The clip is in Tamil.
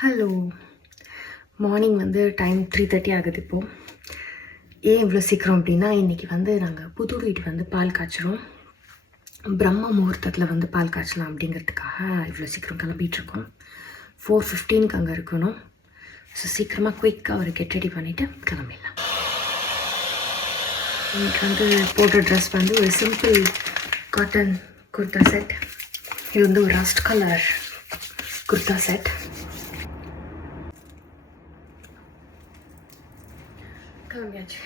ஹலோ. மார்னிங் வந்து டைம் 3:30 ஆகுது இப்போது. ஏன் இவ்வளோ சீக்கிரம் அப்படின்னா, இன்றைக்கி வந்து நாங்கள் புது வீட்டு வந்து பால் காய்ச்சிரும். பிரம்ம முகூர்த்தத்தில் வந்து பால் காய்ச்சலாம் அப்படிங்கிறதுக்காக இவ்வளோ சீக்கிரம் கிளம்பிகிட்ருக்கோம். 4:15க்கு அங்கே இருக்கணும். ஸோ சீக்கிரமாக குயிக்காக ஒரு கெட் ரெடி பண்ணிவிட்டு கிளம்பிடலாம். இன்றைக்கி வந்து போட்ட ட்ரெஸ் வந்து ஒரு சிம்பிள் காட்டன் குர்தா செட். இது வந்து ஒரு ரஸ்ட் கலர் குர்தா செட். கிளம்பியாச்சு.